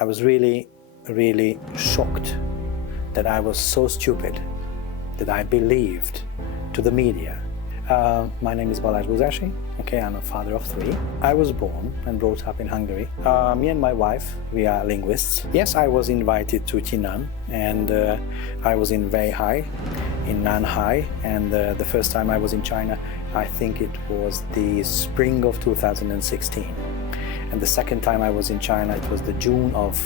I was really, really shocked that I was so stupid that I believed to the media. My name is Buzási. Okay, I'm a father of 3. I was born and brought up in Hungary. Me and my wife, we are linguists. Yes, I was invited to Jinan, and I was in Weihai, in Nanhai, and the first time I was in China, I think it was the spring of 2016. And the second time I was in China, it was the June of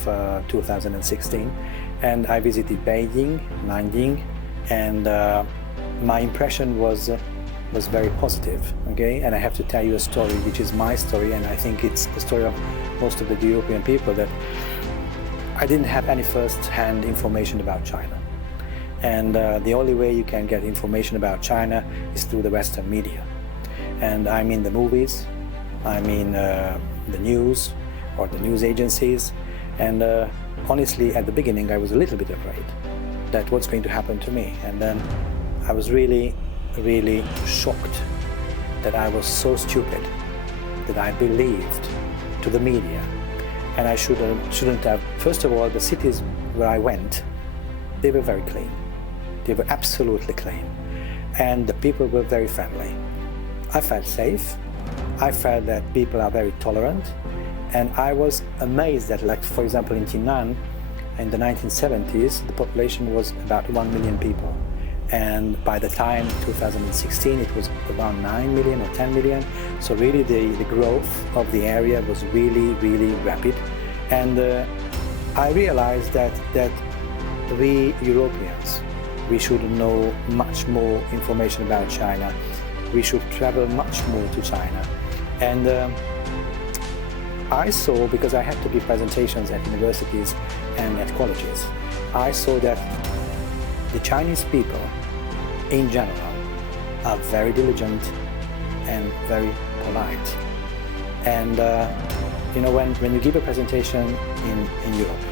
2016. And I visited Beijing, Nanjing, and my impression was very positive, okay? And I have to tell you a story, which is my story, and I think it's the story of most of the European people, that I didn't have any first-hand information about China. And the only way you can get information about China is through the Western media. And I mean the movies, I mean the news or the news agencies. And honestly, at the beginning, I was a little bit afraid that what's going to happen to me. And then I was really shocked that I was so stupid that I believed to the media. And I shouldn't have. First of all, the cities where I went, they were very clean. They were absolutely clean. And the people were very friendly. I felt safe. I felt that people are very tolerant. And I was amazed that, like, for example, in Jinan, in the 1970s, the population was about 1 million people. And by the time 2016, it was around 9 million or 10 million. So really the growth of the area was really rapid. And I realized that we Europeans, we should know much more information about China. We should travel much more to China. And I saw, because I had to give presentations at universities and at colleges, I saw that the Chinese people, in general, are very diligent and very polite. And you know, when you give a presentation in Europe,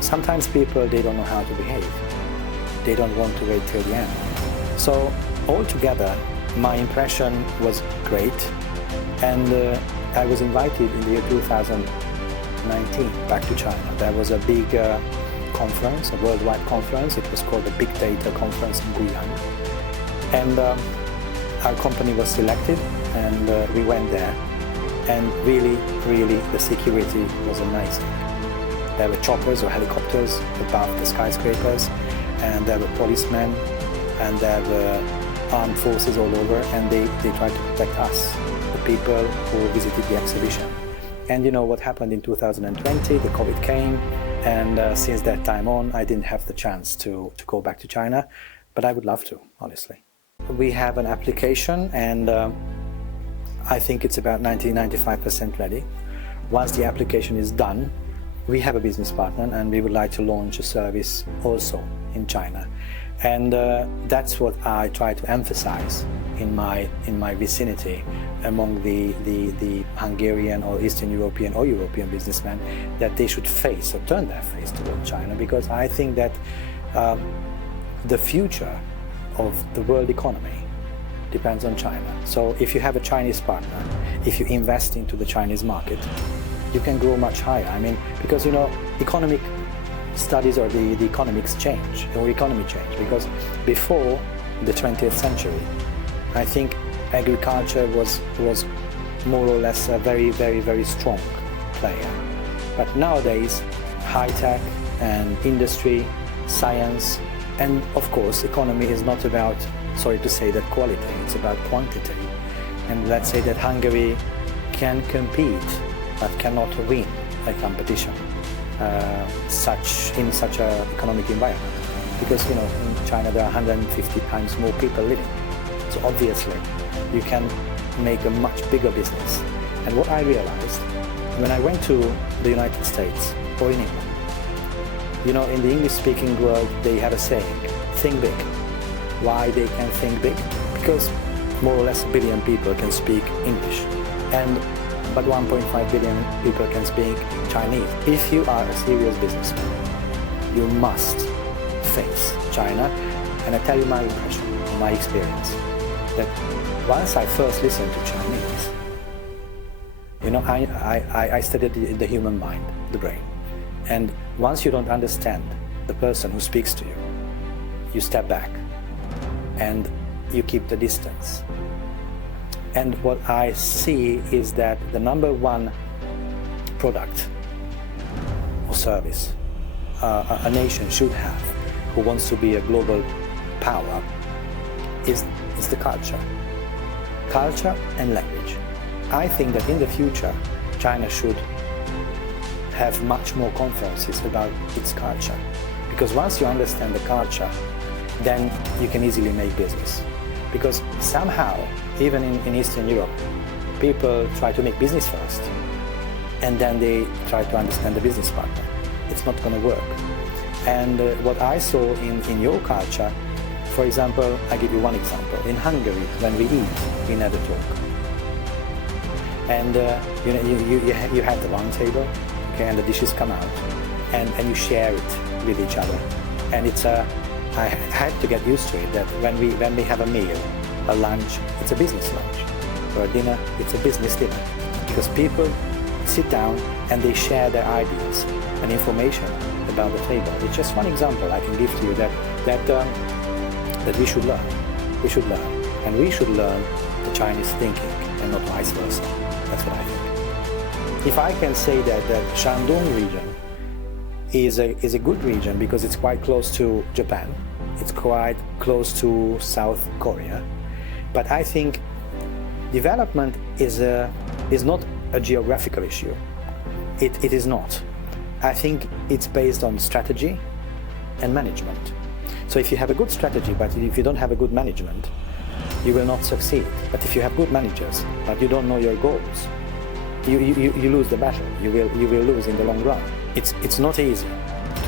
sometimes people, they don't know how to behave. They don't want to wait till the end. So altogether, my impression was great. And I was invited in the year 2019 back to China. There was a big conference, a worldwide conference. It was called the Big Data Conference in Guyana. And our company was selected, and we went there. And really, the security was amazing. There were choppers or helicopters above the skyscrapers, and there were policemen, and there were armed forces all over, and they tried to protect us, the people who visited the exhibition. And you know what happened in 2020, the COVID came, and since that time on, I didn't have the chance to go back to China, but I would love to, honestly. We have an application, and I think it's about 90-95% ready. Once the application is done, we have a business partner, and we would like to launch a service also in China. And that's what I try to emphasize in my vicinity among the Hungarian or Eastern European or European businessmen, that they should face or turn their face toward China, because I think that the future of the world economy depends on China. So if you have a Chinese partner, if you invest into the Chinese market, you can grow much higher. I mean, because, you know, economic studies or the economics change, or economy change, because before the 20th century, I think agriculture was more or less a very strong player. But nowadays, high-tech and industry, science, and of course, economy is not about, sorry to say that, quality, it's about quantity. And let's say that Hungary can compete, but cannot win a competition in such an economic environment. Because, you know, in China there are 150 times more people living. So obviously, you can make a much bigger business. And what I realized, when I went to the United States or in England, you know, in the English-speaking world, they have a saying, think big. Why they can think big? Because more or less 1 billion people can speak English. But 1.5 billion people can speak Chinese. If you are a serious businessman, you must face China. And I tell you my impression, my experience, that once I first listened to Chinese, You know, I studied the human mind, the brain. And once you don't understand the person who speaks to you, you step back and you keep the distance. And what I see is that the number one product or service a nation should have who wants to be a global power is the culture. Culture and language. I think that in the future, China should have much more conferences about its culture. Because once you understand the culture, then you can easily make business. Because somehow, even in Eastern Europe, people try to make business first, and then they try to understand the business partner. It's not going to work. And what I saw in your culture, for example, I give you one example. In Hungary, when we eat, we never talk. And you have the round table, okay, and the dishes come out, and you share it with each other. And it's I had to get used to it that when we have a meal, a lunch, it's a business lunch, or a dinner, it's a business dinner, because people sit down and they share their ideas and information about the table. It's just one example I can give to you that we should learn. We should learn, and we should learn the Chinese thinking and not vice versa. That's what I think. If I can say that the Shandong region is a good region because it's quite close to Japan, it's quite close to South Korea, but I think development is not a geographical issue. It is not. I think it's based on strategy and management. So if you have a good strategy, but if you don't have a good management, you will not succeed. But if you have good managers, but you don't know your goals, you lose the battle. You will lose in the long run. It's not easy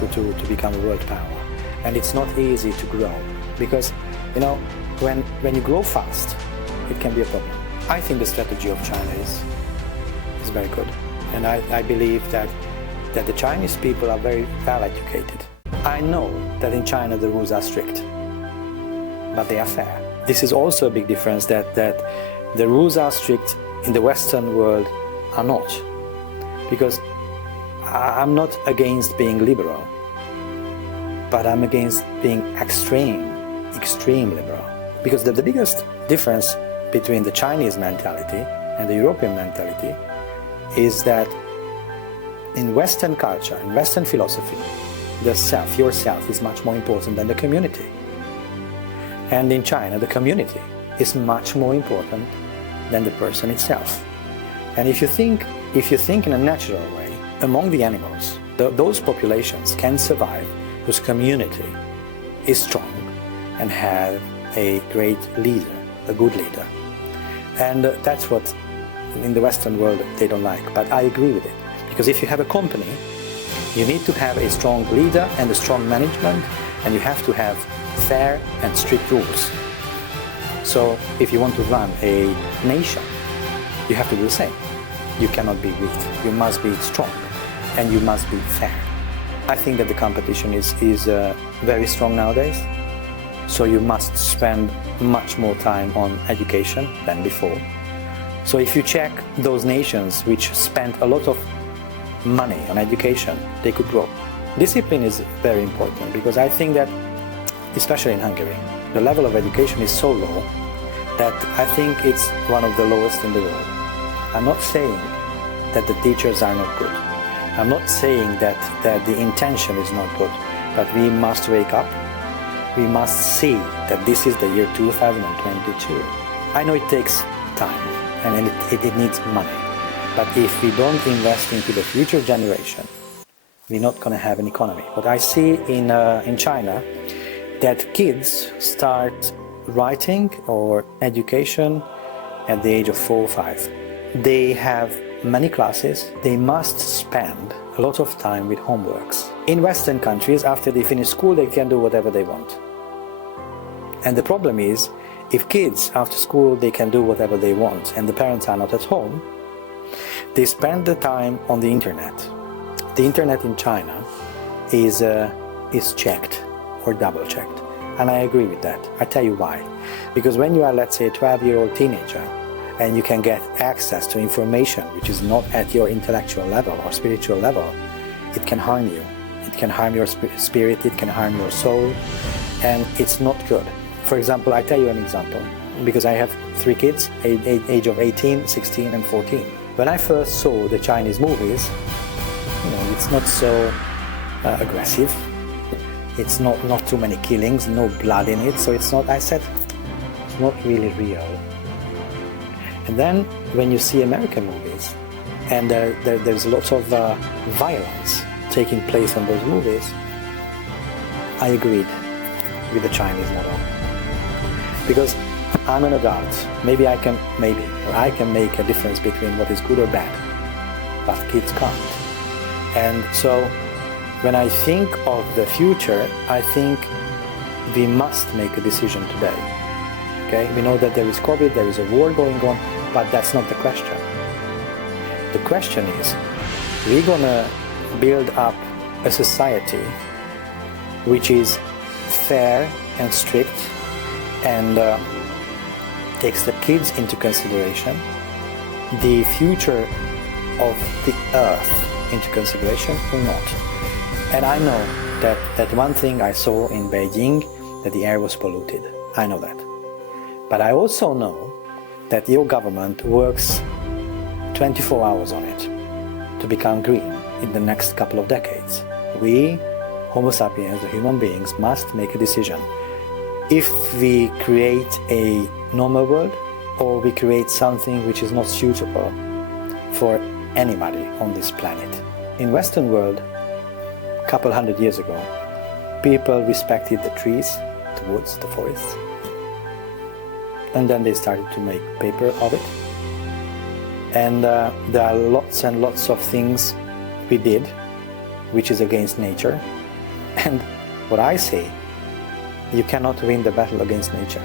to become a world power, and it's not easy to grow, because when you grow fast, it can be a problem. I think the strategy of China is very good, and I believe that the Chinese people are very well educated. I know that in China the rules are strict, but they are fair. This is also a big difference, that the rules are strict in the Western world are not. Because I'm not against being liberal, but I'm against being extreme liberal. Because the biggest difference between the Chinese mentality and the European mentality is that in Western culture, in Western philosophy, the self, yourself, is much more important than the community. And in China, the community is much more important than the person itself. And if you think in a natural way, among the animals, those populations can survive whose community is strong and have a great leader, a good leader. And that's what in the Western world they don't like. But I agree with it. Because if you have a company, you need to have a strong leader and a strong management, and you have to have fair and strict rules. So if you want to run a nation, you have to do the same. You cannot be weak. You must be strong, and you must be fair. I think that the competition is very strong nowadays. So you must spend much more time on education than before. So if you check those nations which spent a lot of money on education, they could grow. Discipline is very important, because I think that, especially in Hungary, the level of education is so low that I think it's one of the lowest in the world. I'm not saying that the teachers are not good. I'm not saying that the intention is not good, but we must wake up. We must see that this is the year 2022. I know it takes time and it needs money. But if we don't invest into the future generation, we're not going to have an economy. What I see in China, that kids start writing or education at the age of 4 or 5. They have many classes. They must spend a lot of time with homeworks. In Western countries, after they finish school, they can do whatever they want. And the problem is, if kids after school, they can do whatever they want and the parents are not at home, they spend the time on the internet. The internet in China is checked or double-checked. And I agree with that. I tell you why. Because when you are, let's say, a 12-year-old teenager, and you can get access to information which is not at your intellectual level or spiritual level, it can harm you. It can harm your spirit, it can harm your soul, and it's not good. For example, I tell you an example, because I have 3 kids, age of 18, 16, and 14. When I first saw the Chinese movies, it's not so aggressive. It's not too many killings, no blood in it, so it's not, I said, it's not really real. And then when you see American movies, and there's lots of violence taking place in those movies, I agreed with the Chinese model. Because I'm an adult, maybe I can make a difference between what is good or bad, but kids can't. And so when I think of the future, I think we must make a decision today. Okay? We know that there is COVID, there is a war going on, but that's not the question. The question is, we're gonna build up a society which is fair and strict and takes the kids into consideration, the future of the earth into consideration or not. And I know that one thing I saw in Beijing, that the air was polluted. I know that. But I also know that your government works 24 hours on it to become green in the next couple of decades. We, Homo sapiens, the human beings, must make a decision. If we create a normal world, or we create something which is not suitable for anybody on this planet. In Western world, a couple hundred years ago, people respected the trees, the woods, the forests, and then they started to make paper of it. And there are lots and lots of things we did which is against nature. And what I say, you cannot win the battle against nature.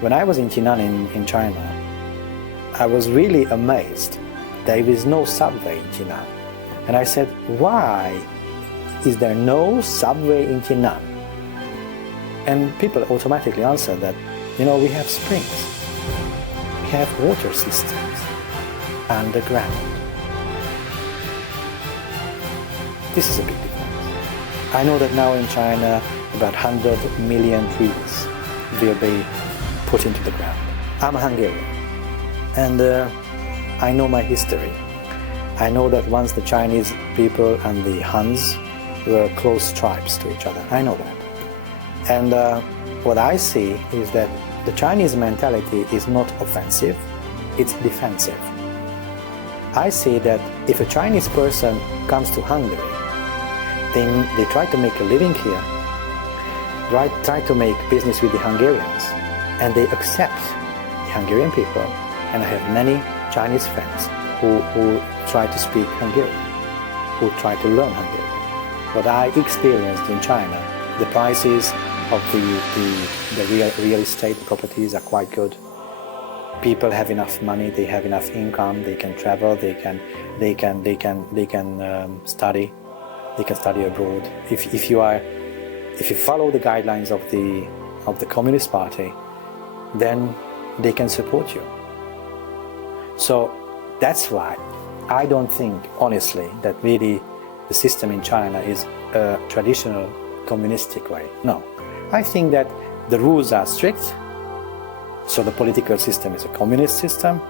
When I was in Jinan in China, I was really amazed there is no subway in Jinan. And I said, why is there no subway in Jinan? And people automatically answered that, we have springs, we have water systems underground. This is a big difference. I know that now in China, about 100 million trees will be put into the ground. I'm a Hungarian, and I know my history. I know that once the Chinese people and the Huns were close tribes to each other. I know that. And what I see is that the Chinese mentality is not offensive, it's defensive. I see that if a Chinese person comes to Hungary, they try to make a living here, try to make business with the Hungarians, and they accept the Hungarian people. And I have many Chinese friends who try to speak Hungarian, who try to learn Hungarian. What I experienced in China, the prices of the real estate properties are quite good. People have enough money, they have enough income, they can travel, they can study abroad. If you follow the guidelines of the Communist Party, then they can support you. So that's why I don't think, honestly, that really the system in China is a traditional communistic way. No. I think that the rules are strict, so the political system is a communist system,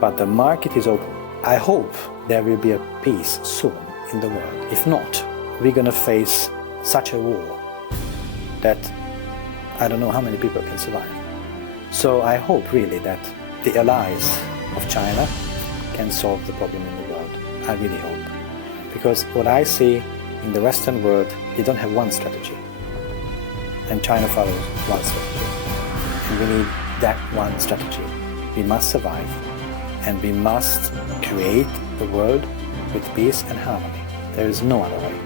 but the market is open. I hope there will be a peace soon in the world. If not, we're going to face such a war that I don't know how many people can survive. So I hope really that the allies of China can solve the problem in the world. I really hope. Because what I see in the Western world, they don't have one strategy. And China follows one strategy. And we need that one strategy. We must survive, and we must create a world with peace and harmony. There is no other way.